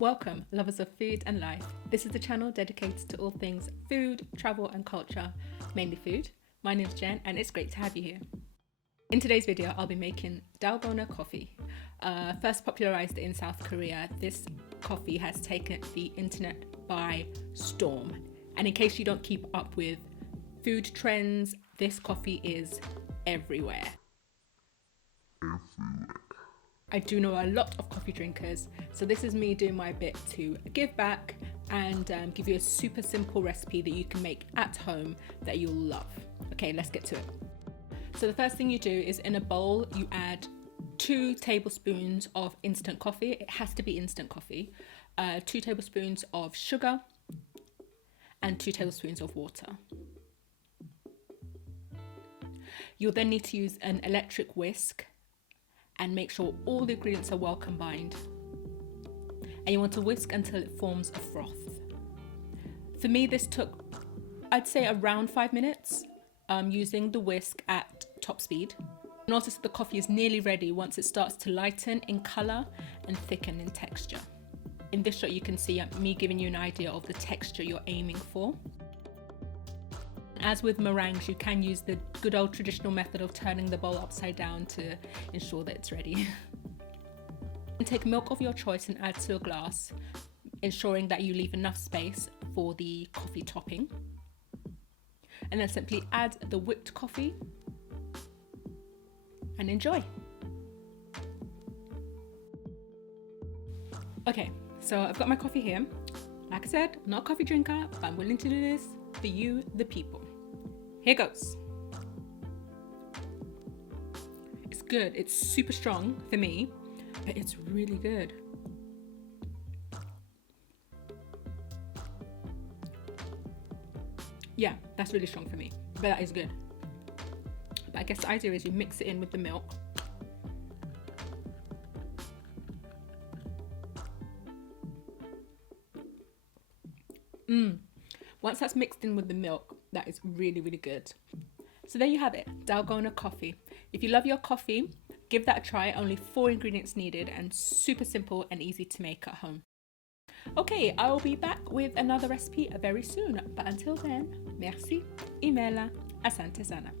Welcome, lovers of food and life. This is the channel dedicated to all things food, travel and culture, mainly food. My name's Jen and it's great to have you here. In today's video, I'll be making Dalgona Coffee. First popularized in South Korea, this coffee has taken the internet by storm. And in case you don't keep up with food trends, this coffee is everywhere. I do know a lot of coffee drinkers, so this is me doing my bit to give back and give you a super simple recipe that you can make at home that you'll love. Okay, let's get to it. So the first thing you do is in a bowl, you add 2 tablespoons of instant coffee. It has to be instant coffee. 2 tablespoons of sugar and 2 tablespoons of water. You'll then need to use an electric whisk and make sure all the ingredients are well combined. And you want to whisk until it forms a froth. For me, this took, I'd say, around 5 minutes, using the whisk at top speed. Notice the coffee is nearly ready once it starts to lighten in color and thicken in texture. In this shot, you can see me giving you an idea of the texture you're aiming for. As with meringues, you can use the good old traditional method of turning the bowl upside down to ensure that it's ready. And take milk of your choice and add to a glass, ensuring that you leave enough space for the coffee topping. And then simply add the whipped coffee and enjoy. Okay, so I've got my coffee here. Like I said, I'm not a coffee drinker, but I'm willing to do this for you, the people. Here goes. It's good. It's super strong for me, but it's really good. Yeah, that's really strong for me, but that is good. But I guess the idea is you mix it in with the milk. Once that's mixed in with the milk, that is really, really good. So there you have it, Dalgona Coffee. If you love your coffee, give that a try. Only 4 ingredients needed and super simple and easy to make at home. Okay, I will be back with another recipe very soon. But until then, merci, Imela, asante sana.